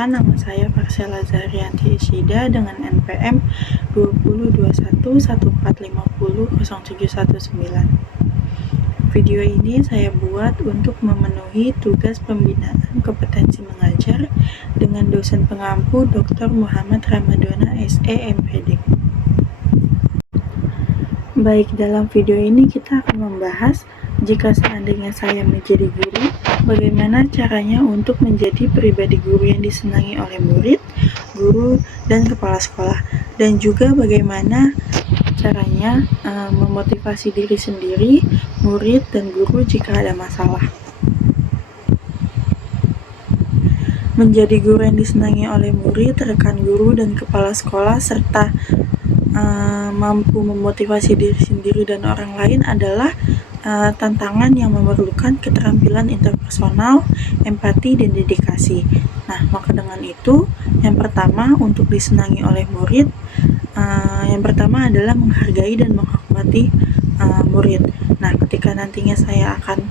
Perkenalkan, nama saya Farsela Zahrianti Isyida dengan NPM 202114500719. Video ini saya buat untuk memenuhi tugas pembinaan kompetensi mengajar dengan dosen pengampu Dr. Muhammad Ramadona SE MPD. Baik, dalam video ini kita akan membahas jika seandainya saya menjadi guru, bagaimana caranya untuk menjadi pribadi guru yang disenangi oleh murid, guru, dan kepala sekolah, dan juga bagaimana caranya memotivasi diri sendiri, murid, dan guru jika ada masalah. Menjadi guru yang disenangi oleh murid, rekan guru, dan kepala sekolah, serta mampu memotivasi diri sendiri dan orang lain adalah tantangan yang memerlukan keterampilan interpersonal, empati, dan dedikasi. Nah, maka dengan itu, yang pertama untuk disenangi oleh murid, yang pertama adalah menghargai dan menghormati murid. Nah, ketika nantinya saya akan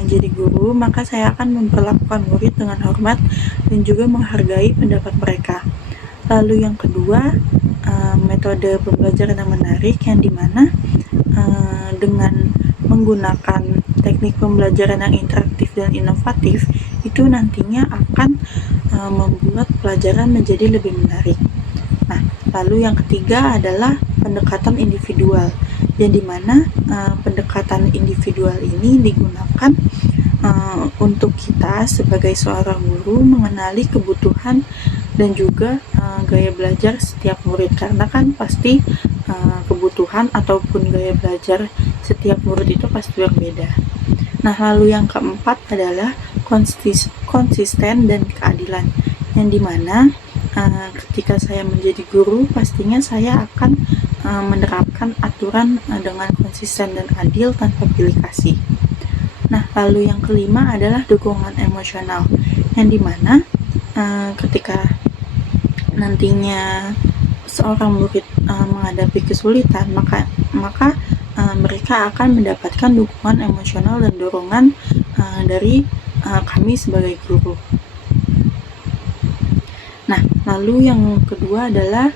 menjadi guru, maka saya akan memperlakukan murid dengan hormat dan juga menghargai pendapat mereka. Lalu yang kedua, metode pembelajaran yang menarik, yang dimana dengan menggunakan teknik pembelajaran yang interaktif dan inovatif, itu nantinya akan membuat pelajaran menjadi lebih menarik. Nah, lalu yang ketiga adalah pendekatan individual, yang dimana pendekatan individual ini digunakan untuk kita sebagai seorang guru mengenali kebutuhan dan juga gaya belajar setiap murid, karena kan pasti kebutuhan ataupun gaya belajar setiap murid itu pasti berbeda. Nah, lalu yang keempat adalah konsisten dan keadilan, yang dimana ketika saya menjadi guru, pastinya saya akan menerapkan aturan dengan konsisten dan adil tanpa pilih kasih. Nah, lalu yang kelima adalah dukungan emosional, yang dimana ketika nantinya seorang murid menghadapi kesulitan, maka mereka akan mendapatkan dukungan emosional dan dorongan dari kami sebagai guru. Nah, lalu yang kedua adalah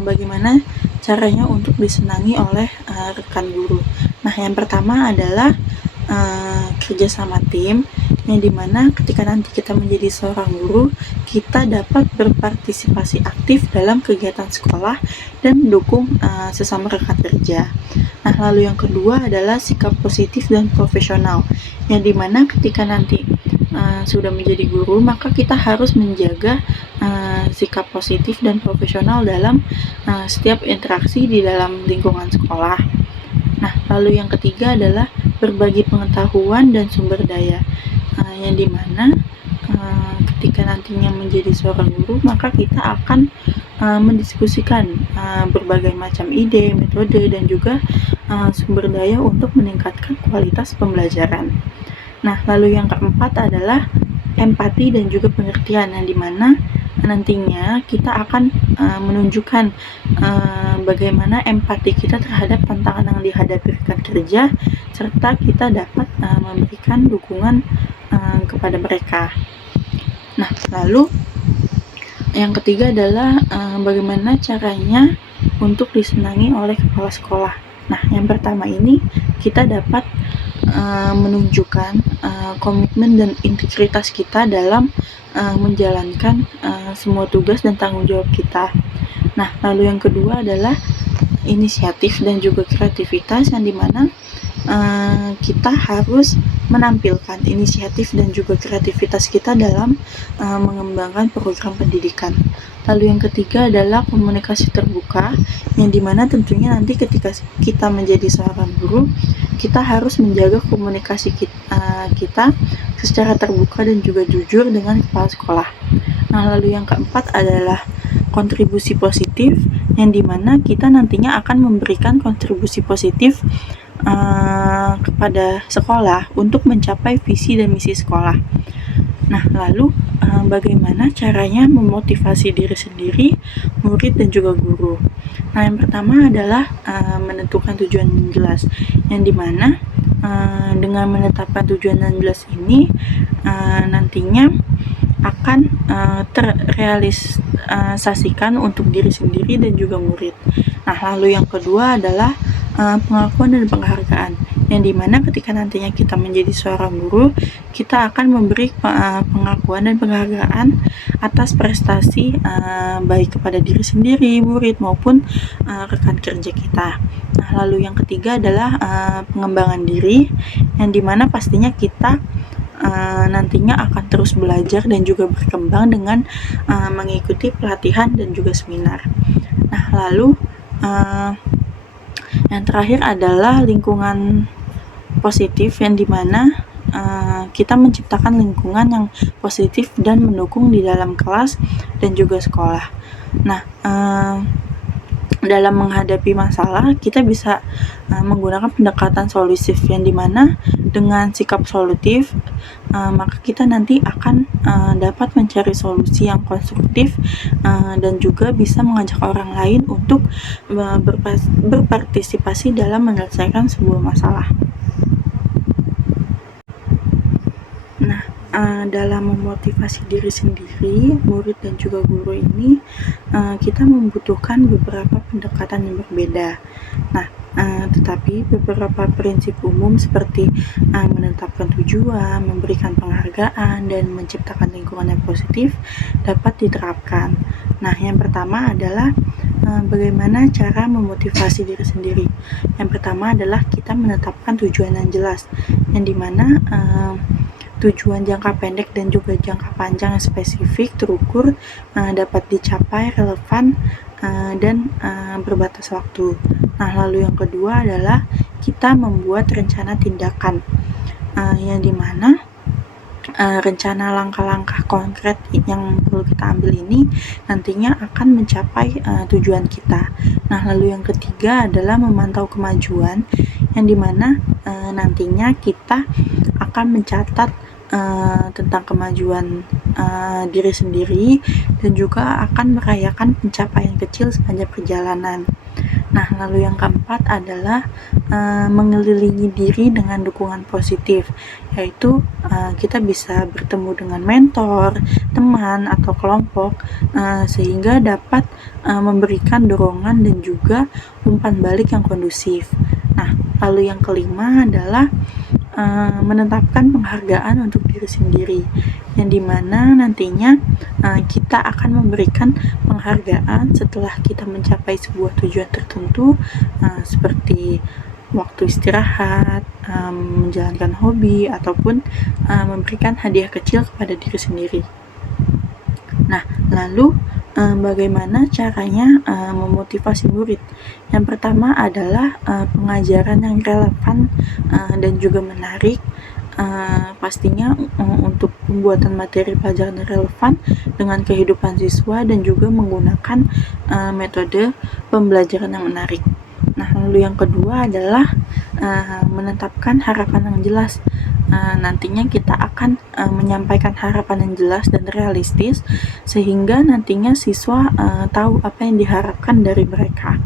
bagaimana caranya untuk disenangi oleh rekan guru. Nah, yang pertama adalah kerja sama tim, yang dimana ketika nanti kita menjadi seorang guru, kita dapat berpartisipasi aktif dalam kegiatan sekolah dan mendukung sesama rekan kerja. Nah, lalu yang kedua adalah sikap positif dan profesional, yang dimana ketika nanti sudah menjadi guru, maka kita harus menjaga sikap positif dan profesional dalam setiap interaksi di dalam lingkungan sekolah. Nah, lalu yang ketiga adalah berbagi pengetahuan dan sumber daya, yang dimana ketika nantinya menjadi seorang guru, maka kita akan mendiskusikan berbagai macam ide, metode, dan juga sumber daya untuk meningkatkan kualitas pembelajaran. Nah, lalu yang keempat adalah empati dan juga pengertian, yang dimana nantinya kita akan menunjukkan bagaimana empati kita terhadap tantangan yang dihadapi rekan kerja, serta kita dapat memberikan dukungan kepada mereka. Nah, lalu yang ketiga adalah bagaimana caranya untuk disenangi oleh kepala sekolah. Nah, yang pertama ini kita dapat menunjukkan komitmen dan integritas kita dalam menjalankan semua tugas dan tanggung jawab kita. Nah, lalu yang kedua adalah inisiatif dan juga kreativitas, yang dimana kita harus menampilkan inisiatif dan juga kreativitas kita dalam mengembangkan program pendidikan. Lalu yang ketiga adalah komunikasi terbuka, yang dimana tentunya nanti ketika kita menjadi seorang guru, kita harus menjaga komunikasi kita secara terbuka dan juga jujur dengan kepala sekolah. Nah, lalu yang keempat adalah kontribusi positif, yang dimana kita nantinya akan memberikan kontribusi positif kepada sekolah untuk mencapai visi dan misi sekolah. Nah, lalu bagaimana caranya memotivasi diri sendiri, murid, dan juga guru. Nah, yang pertama adalah menentukan tujuan yang jelas, yang dimana dengan menetapkan tujuan yang jelas ini nantinya akan terrealisasikan untuk diri sendiri dan juga murid. Nah, lalu yang kedua adalah pengakuan dan penghargaan, yang dimana ketika nantinya kita menjadi seorang guru, kita akan memberi pengakuan dan penghargaan atas prestasi baik kepada diri sendiri, murid, maupun rekan kerja kita. Nah, lalu yang ketiga adalah pengembangan diri, yang dimana pastinya kita nantinya akan terus belajar dan juga berkembang dengan mengikuti pelatihan dan juga seminar. Nah, lalu yang terakhir adalah lingkungan positif, yang dimana kita menciptakan lingkungan yang positif dan mendukung di dalam kelas dan juga sekolah. Nah, dalam menghadapi masalah, kita bisa menggunakan pendekatan solutif, yang dimana dengan sikap solutif, maka kita nanti akan dapat mencari solusi yang konstruktif dan juga bisa mengajak orang lain untuk berpartisipasi dalam menyelesaikan sebuah masalah. Nah, dalam memotivasi diri sendiri, murid dan juga guru ini, kita membutuhkan beberapa pendekatan yang berbeda. Nah, tetapi beberapa prinsip umum seperti menetapkan tujuan, memberikan penghargaan, dan menciptakan lingkungan yang positif dapat diterapkan. Nah, yang pertama adalah bagaimana cara memotivasi diri sendiri. Yang pertama adalah kita menetapkan tujuan yang jelas, yang dimana tujuan jangka pendek dan juga jangka panjang yang spesifik, terukur, dapat dicapai, relevan, dan berbatas waktu. Nah, lalu yang kedua adalah kita membuat rencana tindakan, yang dimana rencana langkah-langkah konkret yang perlu kita ambil ini nantinya akan mencapai tujuan kita. Nah, lalu yang ketiga adalah memantau kemajuan, yang dimana nantinya kita akan mencatat tentang kemajuan diri sendiri dan juga akan merayakan pencapaian kecil sepanjang perjalanan. Nah, lalu yang keempat adalah mengelilingi diri dengan dukungan positif, yaitu kita bisa bertemu dengan mentor, teman, atau kelompok sehingga dapat memberikan dorongan dan juga umpan balik yang kondusif. Nah, lalu yang kelima adalah menetapkan penghargaan untuk diri sendiri, yang dimana nantinya kita akan memberikan penghargaan setelah kita mencapai sebuah tujuan tertentu, seperti waktu istirahat, menjalankan hobi, ataupun memberikan hadiah kecil kepada diri sendiri. Nah, lalu bagaimana caranya memotivasi murid? Yang pertama adalah pengajaran yang relevan dan juga menarik. Pastinya untuk pembuatan materi pelajaran yang relevan dengan kehidupan siswa dan juga menggunakan metode pembelajaran yang menarik. Nah, lalu yang kedua adalah menetapkan harapan yang jelas. Nantinya kita akan menyampaikan harapan yang jelas dan realistis sehingga nantinya siswa tahu apa yang diharapkan dari mereka.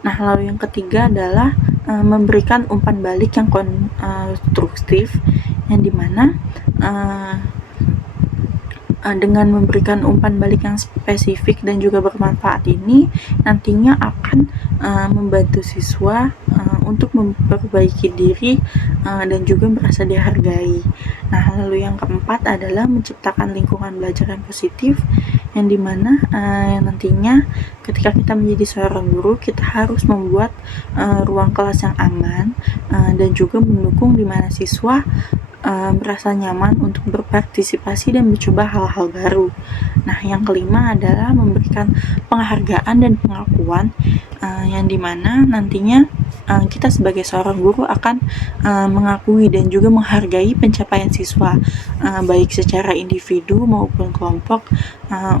Nah, lalu yang ketiga adalah memberikan umpan balik yang konstruktif, yang dimana dengan memberikan umpan balik yang spesifik dan juga bermanfaat ini nantinya akan membantu siswa untuk memperbaiki diri dan juga merasa dihargai. Nah, lalu yang keempat adalah menciptakan lingkungan belajar yang positif, yang dimana nantinya ketika kita menjadi seorang guru, kita harus membuat ruang kelas yang aman dan juga mendukung di mana siswa merasa nyaman untuk berpartisipasi dan mencoba hal-hal baru. Nah, yang kelima adalah memberikan penghargaan dan pengakuan, yang dimana nantinya kita sebagai seorang guru akan mengakui dan juga menghargai pencapaian siswa, baik secara individu maupun kelompok,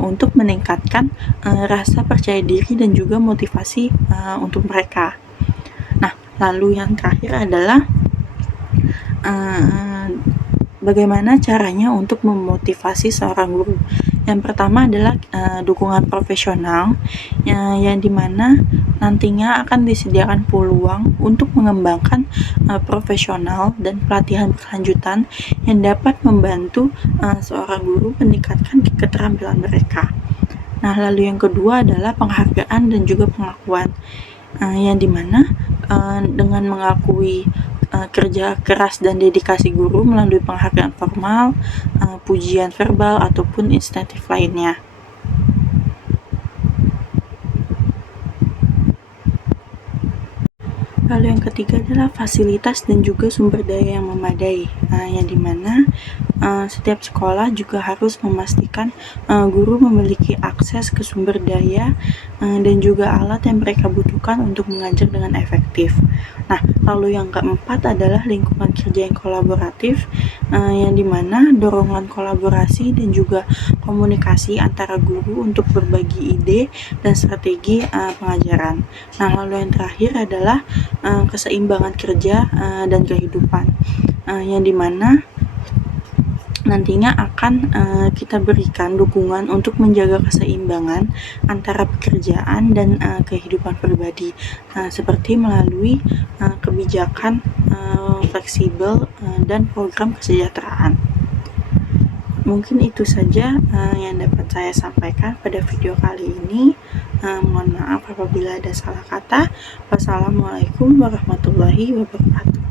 untuk meningkatkan rasa percaya diri dan juga motivasi untuk mereka. Nah, lalu yang terakhir adalah bagaimana caranya untuk memotivasi seorang guru, Yang pertama adalah dukungan profesional, yang dimana nantinya akan disediakan peluang untuk mengembangkan profesional dan pelatihan berkelanjutan yang dapat membantu seorang guru meningkatkan keterampilan mereka. Nah, lalu yang kedua adalah penghargaan dan juga pengakuan, yang dimana dengan mengakui kerja keras dan dedikasi guru melalui penghargaan formal, pujian verbal, ataupun insentif lainnya. Lalu yang ketiga adalah fasilitas dan juga sumber daya yang memadai, yang dimana setiap sekolah juga harus memastikan guru memiliki akses ke sumber daya dan juga alat yang mereka butuhkan untuk mengajar dengan efektif. Nah, lalu yang keempat adalah lingkungan kerja yang kolaboratif, yang dimana dorongan kolaborasi dan juga komunikasi antara guru untuk berbagi ide dan strategi pengajaran. Nah, lalu yang terakhir adalah keseimbangan kerja dan kehidupan, yang dimana nantinya akan kita berikan dukungan untuk menjaga keseimbangan antara pekerjaan dan kehidupan pribadi, seperti melalui kebijakan fleksibel dan program kesejahteraan. Mungkin itu saja yang dapat saya sampaikan pada video kali ini. Mohon maaf apabila ada salah kata. Wassalamualaikum warahmatullahi wabarakatuh.